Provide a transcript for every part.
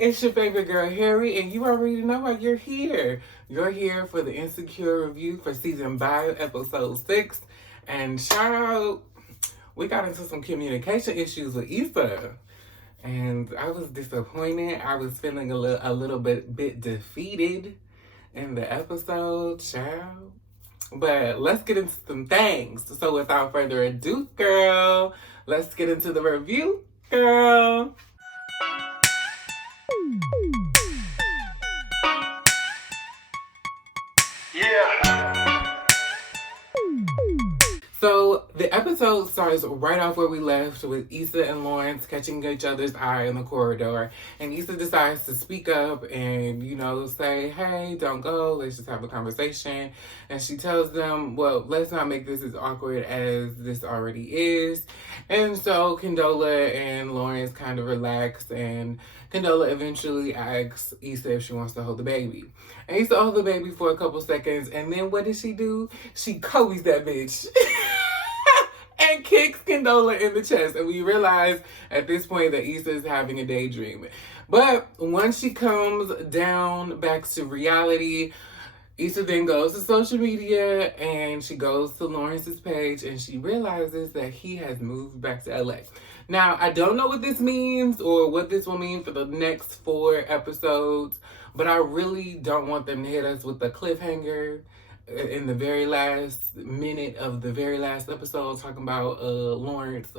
it's your favorite girl, Harri, and you already know why you're here. You're here for the Insecure review for season 5, episode 6. And child, we got into some communication issues with Issa. And I was disappointed. I was feeling a little bit defeated in the episode, child. But let's get into some things. So without further ado, girl, let's get into the review, girl. So the episode starts right off where we left with Issa and Lawrence catching each other's eye in the corridor. And Issa decides to speak up and, say, hey, don't go. Let's just have a conversation. And she tells them, well, let's not make this as awkward as this already is. And so Condola and Lawrence kind of relax, and Condola eventually asks Issa if she wants to hold the baby. And Issa holds the baby for a couple seconds, and then what does she do? She Kobe's that bitch. And kicks Condola in the chest. And we realize at this point that Issa is having a daydream. But once she comes down back to reality, Issa then goes to social media and she goes to Lawrence's page and she realizes that he has moved back to LA. Now, I don't know what this means or what this will mean for the next 4 episodes, but I really don't want them to hit us with the cliffhanger in the very last minute of the very last episode talking about Lawrence,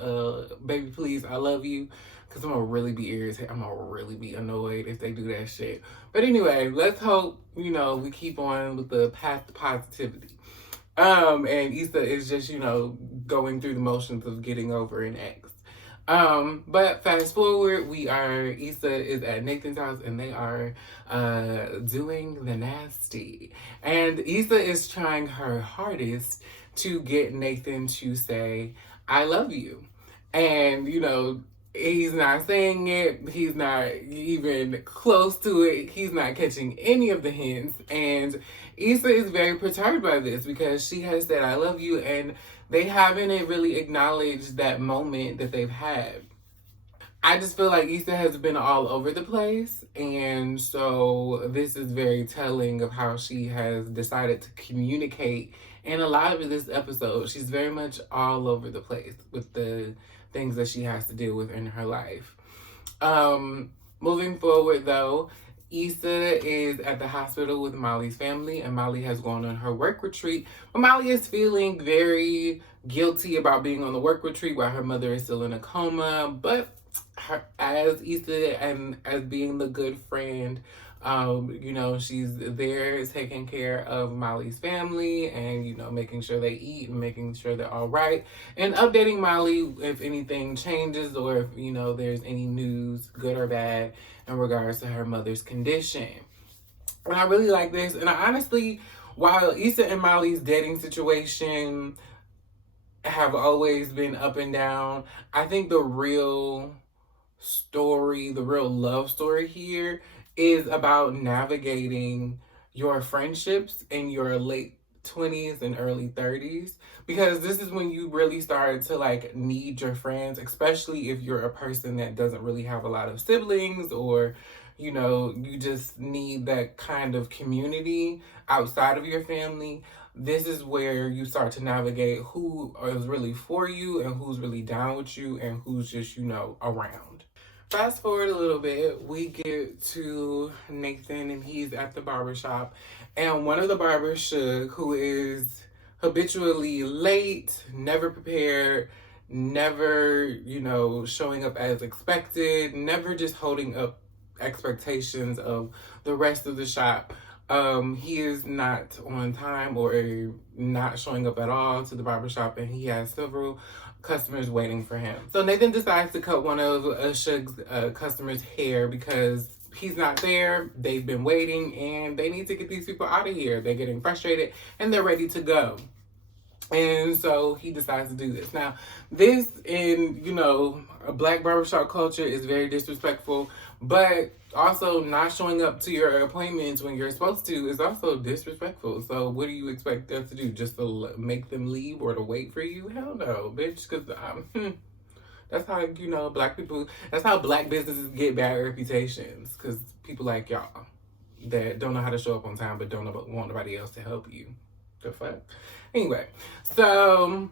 baby please, I love you. Because I'm going to really be irritated. I'm going to really be annoyed if they do that shit. But anyway, let's hope, we keep on with the path to positivity. And Issa is just, going through the motions of getting over an ex. But fast forward, Issa is at Nathan's house and they are doing the nasty. And Issa is trying her hardest to get Nathan to say, I love you. And, he's not saying it. He's not even close to it. He's not catching any of the hints. And Issa is very perturbed by this because she has said, I love you. And they haven't really acknowledged that moment that they've had. I just feel like Issa has been all over the place. And so this is very telling of how she has decided to communicate in a lot of this episode. She's very much all over the place with the things that she has to deal with in her life. Moving forward though, Issa is at the hospital with Molly's family and Molly has gone on her work retreat. But Molly is feeling very guilty about being on the work retreat while her mother is still in a coma. But as Issa and as being the good friend, she's there taking care of Molly's family and, making sure they eat and making sure they're all right and updating Molly if anything changes or if, there's any news, good or bad, in regards to her mother's condition. And I really like this. And I honestly, while Issa and Molly's dating situation have always been up and down, I think the real love story here is about navigating your friendships in your late 20s and early 30s, because this is when you really start to need your friends, especially if you're a person that doesn't really have a lot of siblings or you just need that kind of community outside of your family. This is where you start to navigate who is really for you and who's really down with you and who's just around. Fast forward a little bit, we get to Nathan and he's at the barbershop. And one of the barbers, Shug, who is habitually late, never prepared, never, showing up as expected, never just holding up expectations of the rest of the shop. He is not on time or not showing up at all to the barbershop, and he has several customers waiting for him. So Nathan decides to cut one of Shug's customers' hair because he's not there. They've been waiting and they need to get these people out of here. They're getting frustrated and they're ready to go. And so he decides to do this. Now, this in, a Black barbershop culture is very disrespectful, but also not showing up to your appointments when you're supposed to is also disrespectful. So what do you expect us to do? Just to make them leave or to wait for you? Hell no, bitch, because That's how, you know, black people, that's how black businesses get bad reputations. Because people like y'all that don't know how to show up on time but don't want nobody else to help you. The fuck? Anyway, so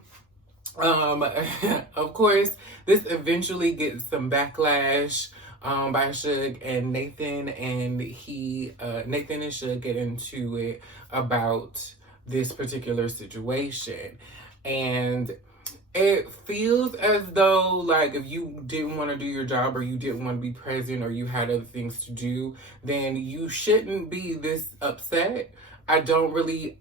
of course, this eventually gets some backlash by Suge and Nathan, and Nathan and Suge get into it about this particular situation. And it feels as though, like, if you didn't want to do your job or you didn't want to be present or you had other things to do, then you shouldn't be this upset. I don't really,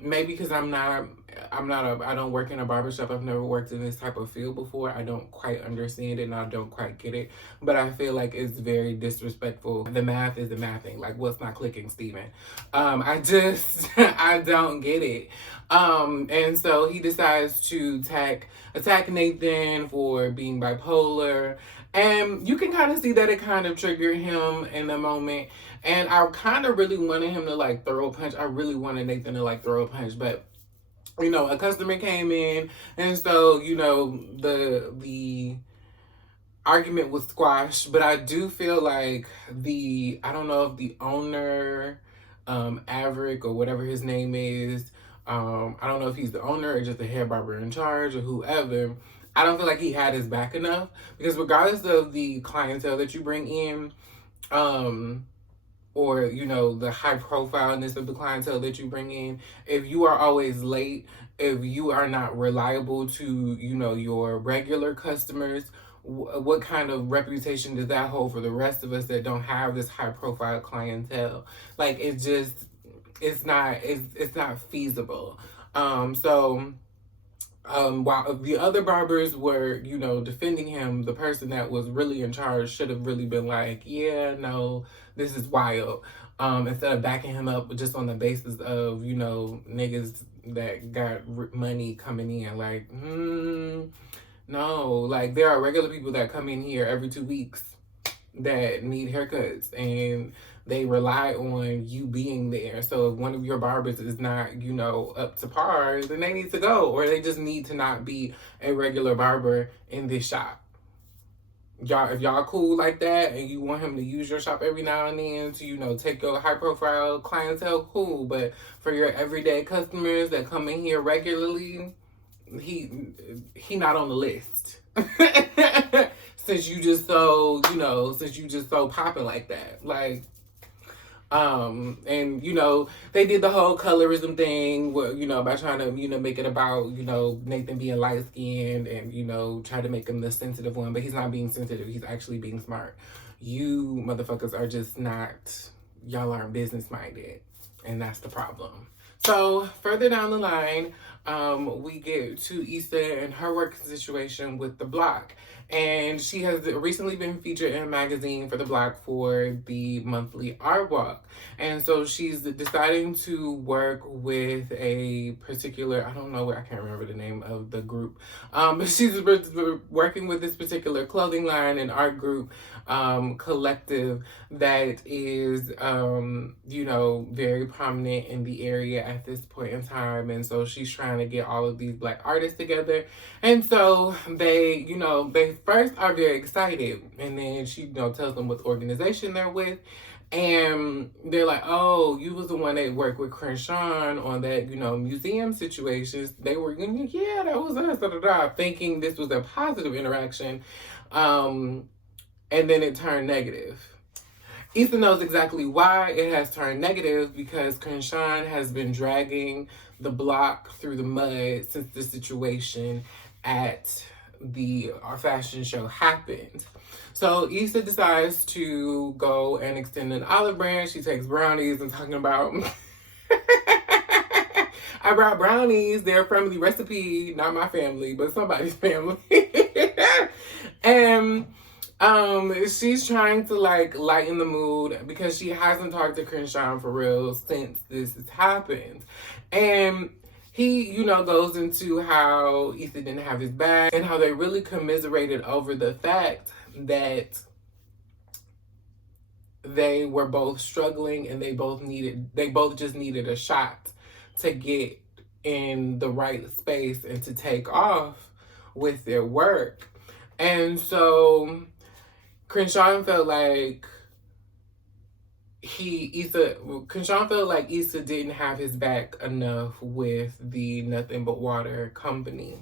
maybe because I don't work in a barbershop. I've never worked in this type of field before. I don't quite understand it and I don't quite get it. But I feel like it's very disrespectful. The math is the math thing. Like, what's not clicking, Steven? I don't get it. And so he decides to attack Nathan for being bipolar. And you can kind of see that it kind of triggered him in the moment. And I kind of really wanted him to, like, throw a punch. I really wanted Nathan to, like, throw a punch. But, you know, a customer came in. And so, you know, the argument was squashed. But I do feel like I don't know if the owner, Averick or whatever his name is, I don't know if he's the owner or just the head barber in charge or whoever. I don't feel like he had his back enough. Because regardless of the clientele that you bring in, or, you know, the high profileness of the clientele that you bring in, if you are always late, if you are not reliable to, you know, your regular customers, what kind of reputation does that hold for the rest of us that don't have this high profile clientele? Like, it's not feasible. While the other barbers were, you know, defending him, the person that was really in charge should have really been like, yeah, no, this is wild. Instead of backing him up just on the basis of, you know, niggas that got money coming in. Like, no. Like, there are regular people that come in here every 2 weeks that need haircuts, and they rely on you being there. So if one of your barbers is not, you know, up to par, then they need to go, or they just need to not be a regular barber in this shop. If y'all cool like that and you want him to use your shop every now and then to, you know, take your high profile clientele, cool. But for your everyday customers that come in here regularly, he not on the list. Since you just so popping like that. Like, and, you know, they did the whole colorism thing, you know, by trying to, you know, make it about, you know, Nathan being light-skinned and, you know, try to make him the sensitive one, but he's not being sensitive. He's actually being smart. You motherfuckers are just not, y'all aren't business-minded, and that's the problem. So, further down the line, we get to Issa and her work situation with The Block. And she has recently been featured in a magazine for The Block for the monthly art walk. And so she's deciding to work with a particular, I can't remember the name of the group. But she's working with this particular clothing line and art group collective that is, you know, very prominent in the area at this point in time. And so she's trying to get all of these black artists together. And so they first are very excited. And then she, you know, tells them what organization they're with. And they're like, oh, you was the one that worked with CrenShawn on that, you know, museum situations. They were, yeah, that was us, thinking this was a positive interaction. And then it turned negative. Issa knows exactly why it has turned negative, because CrenShawn has been dragging The Block through the mud since the situation at the fashion show happened. So Issa decides to go and extend an olive branch. She takes brownies and talking about, I brought brownies. They're a family recipe, not my family, but somebody's family. And she's trying to, like, lighten the mood because she hasn't talked to CrenShawn for real since this has happened. And he, you know, goes into how Issa didn't have his back and how they really commiserated over the fact that they were both struggling and they both just needed a shot to get in the right space and to take off with their work. And so CrenShawn felt like CrenShawn felt like Issa didn't have his back enough with the Nothing But Water company.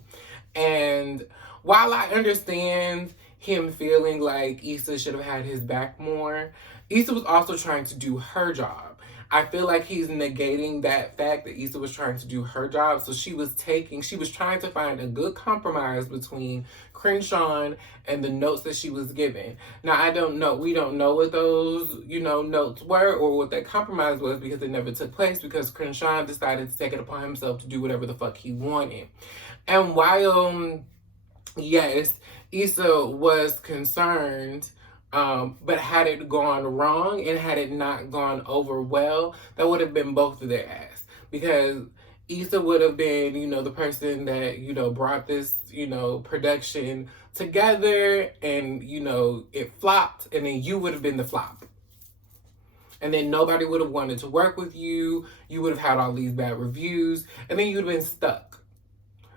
And while I understand him feeling like Issa should have had his back more, Issa was also trying to do her job. I feel like he's negating that fact that Issa was trying to do her job. So she was trying to find a good compromise between CrenShawn and the notes that she was given. Now, we don't know what those, notes were or what that compromise was because it never took place because CrenShawn decided to take it upon himself to do whatever the fuck he wanted. And while, yes, Issa was concerned, but had it gone wrong and had it not gone over well, that would have been both of their ass. Because Issa would have been, the person that, brought this, production together and, it flopped and then you would have been the flop. And then nobody would have wanted to work with you. You would have had all these bad reviews and then you would have been stuck.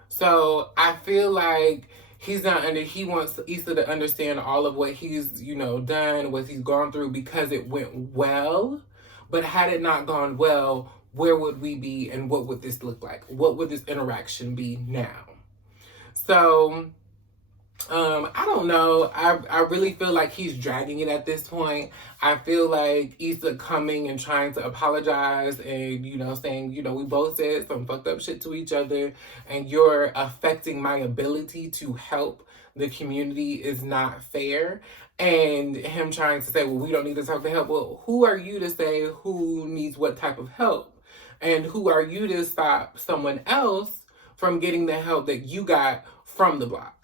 So I feel like he wants Issa to understand all of what he's, done, what he's gone through because it went well. But had it not gone well, where would we be and what would this look like? What would this interaction be now? So, I don't know. I really feel like he's dragging it at this point. I feel like Issa coming and trying to apologize and, saying, we both said some fucked up shit to each other and you're affecting my ability to help the community is not fair. And him trying to say, well, we don't need to talk to help. Well, who are you to say who needs what type of help? And who are you to stop someone else from getting the help that you got from the block?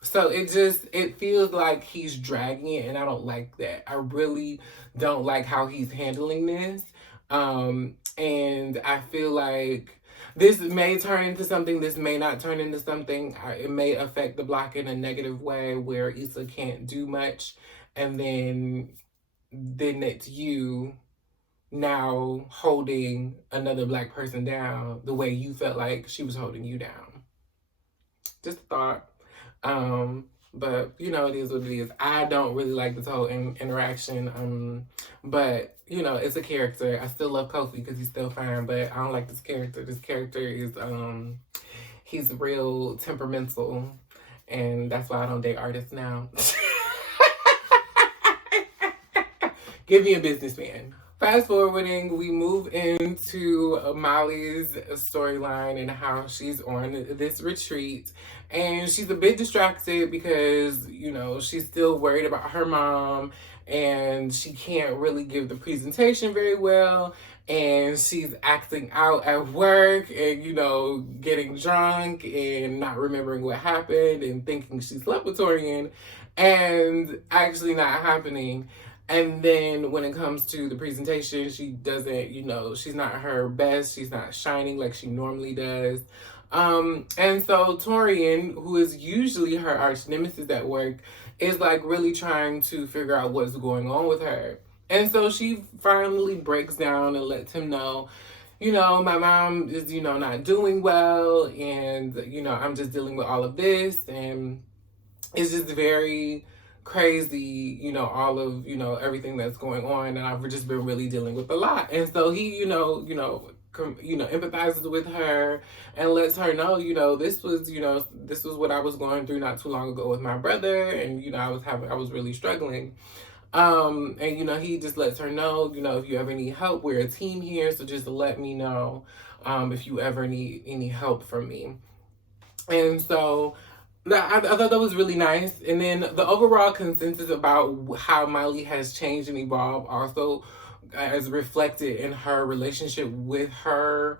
So it feels like he's dragging it and I don't like that. I really don't like how he's handling this. And I feel like this may turn into something, this may not turn into something. It may affect the block in a negative way where Issa can't do much. And then it's you now holding another Black person down the way you felt like she was holding you down. Just a thought. But it is what it is. I don't really like this whole interaction. But it's a character. I still love Kofi because he's still fine, but I don't like this character. This character is he's real temperamental, and that's why I don't date artists now. Give me a businessman. Fast forwarding, we move into Molly's storyline and how she's on this retreat. And she's a bit distracted because, she's still worried about her mom and she can't really give the presentation very well. And she's acting out at work and, getting drunk and not remembering what happened and thinking she slept with Taurean and actually not happening. And then when it comes to the presentation, she doesn't, she's not her best. She's not shining like she normally does. And so Taurean, who is usually her arch nemesis at work, is like really trying to figure out what's going on with her. And so she finally breaks down and lets him know, my mom is, not doing well. And, I'm just dealing with all of this. And it's just very crazy, all of, everything that's going on. And I've just been really dealing with a lot. And so he, empathizes with her and lets her know, this was what I was going through not too long ago with my brother. And, I was really struggling. And, he just lets her know, if you ever need help, we're a team here. So just let me know, if you ever need any help from me. And so I thought that was really nice. And then the overall consensus about how Molly has changed and evolved also as reflected in her relationship with her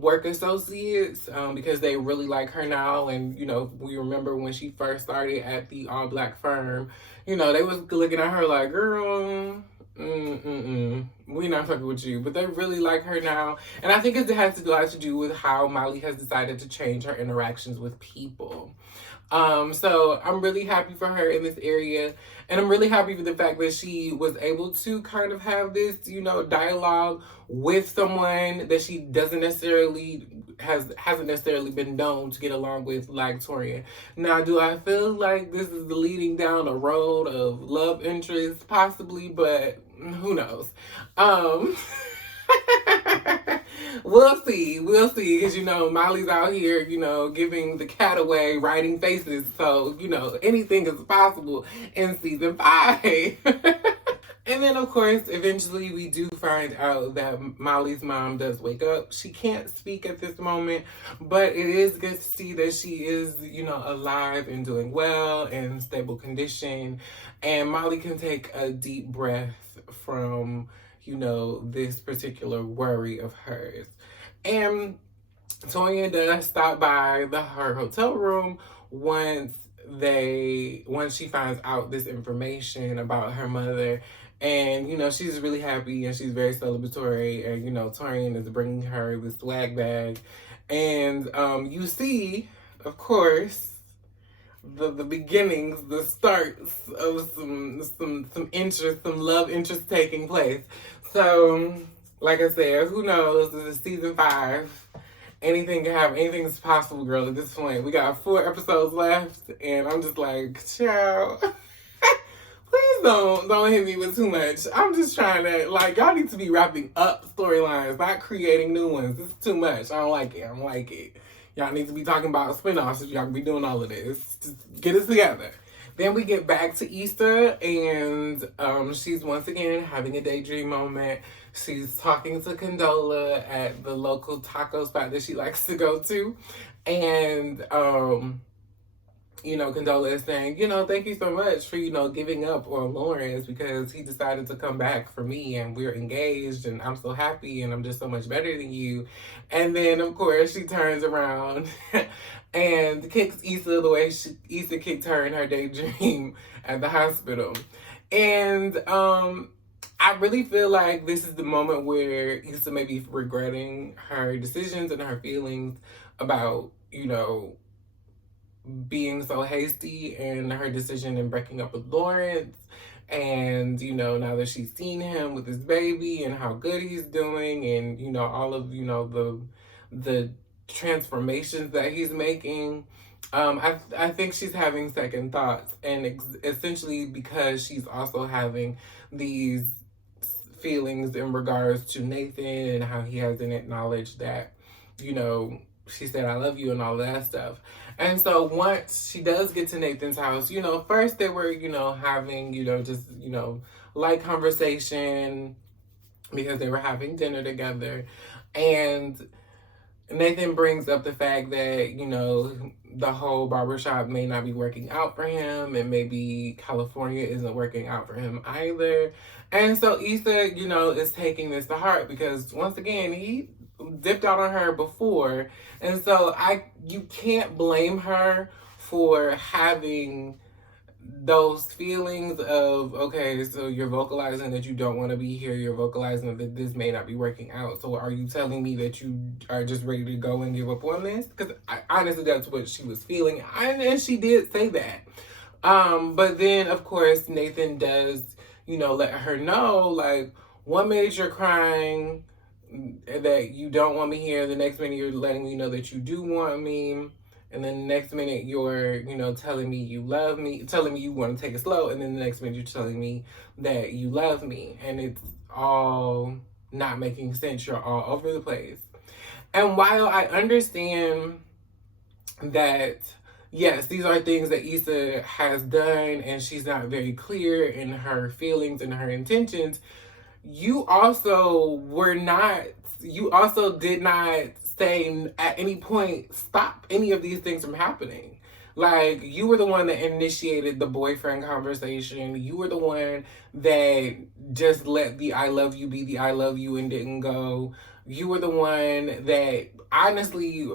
work associates, because they really like her now. And, we remember when she first started at the all-Black firm, they was looking at her like, girl, we not fucking with you. But they really like her now. And I think it has a lot to do with how Molly has decided to change her interactions with people. So I'm really happy for her in this area. And I'm really happy for the fact that she was able to kind of have this, dialogue with someone that she doesn't necessarily hasn't necessarily been known to get along with like Taurean. Now, do I feel like this is the leading down a road of love interest? Possibly, but who knows? We'll see. We'll see. Because, Molly's out here, giving the cat away, writing faces. So, anything is possible in season 5. And then, of course, eventually we do find out that Molly's mom does wake up. She can't speak at this moment, but it is good to see that she is, alive and doing well and in stable condition. And Molly can take a deep breath from, this particular worry of hers. And Tonya does stop by her hotel room once she finds out this information about her mother. And, she's really happy and she's very celebratory. And, Taurean is bringing her the swag bag. And you see, of course, the beginnings, the starts of some interest, some love interest taking place. So, like I said, who knows? This is season 5. Anything can happen. Anything's possible, girl, at this point. We got 4 episodes left, and I'm just like, ciao. Please don't hit me with too much. I'm just trying to, y'all need to be wrapping up storylines, not creating new ones. This is too much. I don't like it. Y'all need to be talking about spinoffs if y'all can be doing all of this. Just get it together. Then we get back to Issa, and she's once again having a daydream moment. She's talking to Condola at the local taco spot that she likes to go to. And, Condola is saying, thank you so much for, giving up on Lawrence because he decided to come back for me and we're engaged and I'm so happy and I'm just so much better than you. And then, of course, she turns around and kicks Issa the way Issa kicked her in her daydream at the hospital. And I really feel like this is the moment where Issa may be regretting her decisions and her feelings about, being so hasty and her decision in breaking up with Lawrence. And, now that she's seen him with his baby and how good he's doing and, all of, the transformations that he's making, I think she's having second thoughts. And essentially because she's also having these feelings in regards to Nathan and how he hasn't acknowledged that, she said, I love you and all that stuff. And so once she does get to Nathan's house, first they were, having, just, light conversation because they were having dinner together. And Nathan brings up the fact that, the whole barbershop may not be working out for him and maybe California isn't working out for him either. And so Issa, is taking this to heart because once again, he dipped out on her before. And so you can't blame her for having those feelings of, okay, so you're vocalizing that you don't want to be here. You're vocalizing that this may not be working out. So are you telling me that you are just ready to go and give up on this? Because honestly, that's what she was feeling. And she did say that. But then, of course, Nathan does, let her know, one minute you're crying that you don't want me here. The next minute you're letting me know that you do want me. And then the next minute you're, telling me you love me, telling me you want to take it slow. And then the next minute you're telling me that you love me. And it's all not making sense. You're all over the place. And while I understand that, yes, these are things that Issa has done and she's not very clear in her feelings and her intentions, you also did not say at any point, stop any of these things from happening. You were the one that initiated the boyfriend conversation. You were the one that just let the I love you be the I love you and didn't go. You were the one that honestly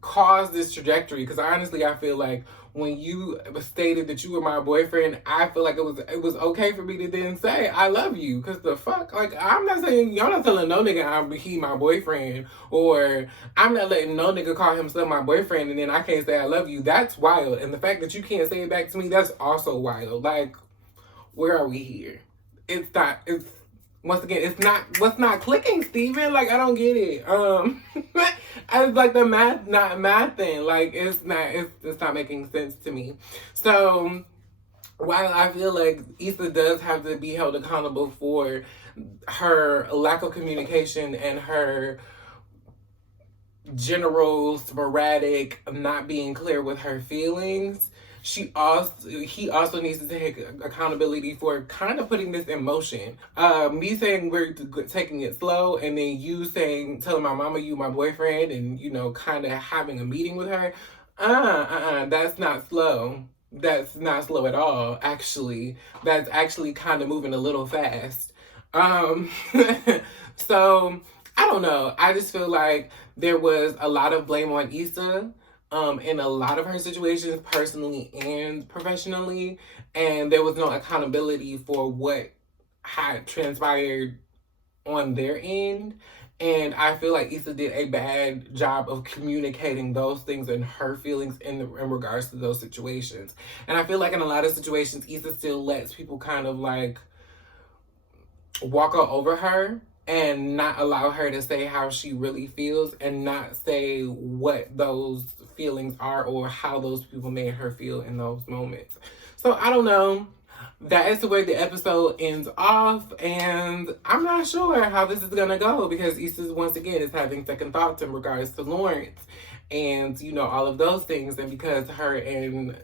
caused this trajectory. Because honestly, I feel like when you stated that you were my boyfriend, I feel like it was okay for me to then say I love you. Because the fuck, I'm not saying, y'all not telling no nigga he my boyfriend, or I'm not letting no nigga call himself my boyfriend and then I can't say I love you. That's wild. And the fact that you can't say it back to me, that's also wild. Where are we here? Once again, it's not, what's not clicking, Steven? I don't get it. I was like the math, not math thing. Like it's not making sense to me. So while I feel like Issa does have to be held accountable for her lack of communication and her general sporadic not being clear with her feelings, he also needs to take accountability for kind of putting this in motion. Me saying we're taking it slow, and then you saying telling my mama you my boyfriend, and kind of having a meeting with her. That's not slow. That's not slow at all. Actually, that's actually kind of moving a little fast. So I don't know. I just feel like there was a lot of blame on Issa in a lot of her situations, personally and professionally, and there was no accountability for what had transpired on their end. And I feel like Issa did a bad job of communicating those things and her feelings in regards to those situations. And I feel like in a lot of situations, Issa still lets people kind of like walk all over her and not allow her to say how she really feels and not say what those feelings are or how those people made her feel in those moments. So I don't know. That is the way the episode ends off, and I'm not sure how this is gonna go because Issa once again is having second thoughts in regards to Lawrence and all of those things, and because her and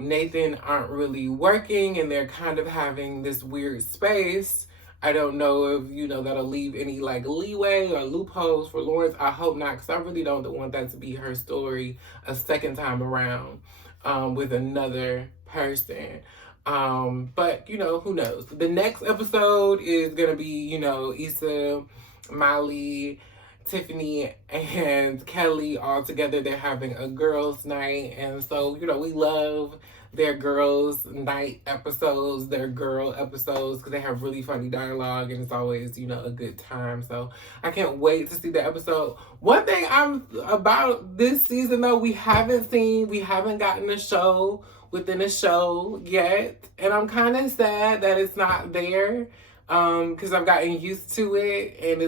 Nathan aren't really working and they're kind of having this weird space. I don't know if that'll leave any like leeway or loopholes for Lawrence. I hope not, because I really don't want that to be her story a second time around with another person. But who knows? The next episode is gonna be Issa, Molly, Tiffany, and Kelly all together. They're having a girls' night, and so we love their girls' night episodes, their girl episodes, because they have really funny dialogue, and it's always a good time. So I can't wait to see the episode. One thing I'm about this season though, we haven't gotten a show within a show yet, and I'm kind of sad that it's not there. Because I've gotten used to it, and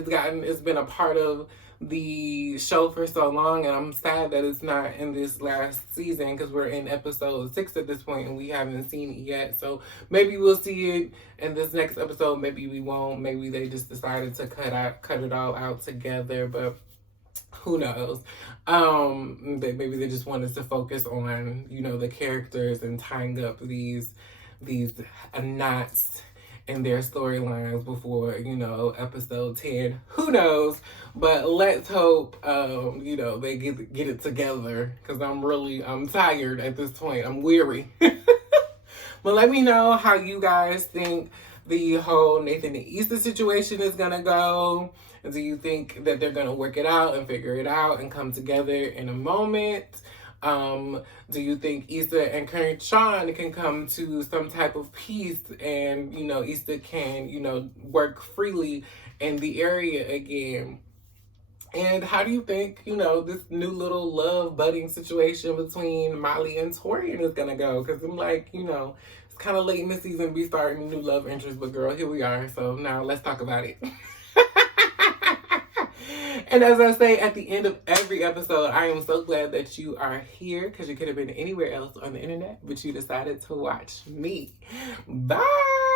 it's been a part of the show for so long, and I'm sad that it's not in this last season because we're in episode 6 at this point and we haven't seen it yet. So maybe we'll see it in this next episode, maybe we won't, maybe they just decided to cut it all out together, but who knows. Maybe they just wanted to focus on the characters and tying up these knots in their storylines before episode 10. Who knows? But let's hope they get it together, because I'm tired at this point. I'm weary. But let me know how you guys think the whole Nathan and Issa situation is gonna go. Do you think that they're gonna work it out and figure it out and come together in a moment? Do you think Issa and CrenShawn can come to some type of peace and, Issa can, work freely in the area again? And how do you think, this new little love budding situation between Molly and Taurean is going to go? Because I'm like, it's kind of late in the season to be starting new love interest, but girl, here we are. So now let's talk about it. And as I say at the end of every episode, I am so glad that you are here, because you could have been anywhere else on the internet, but you decided to watch me. Bye!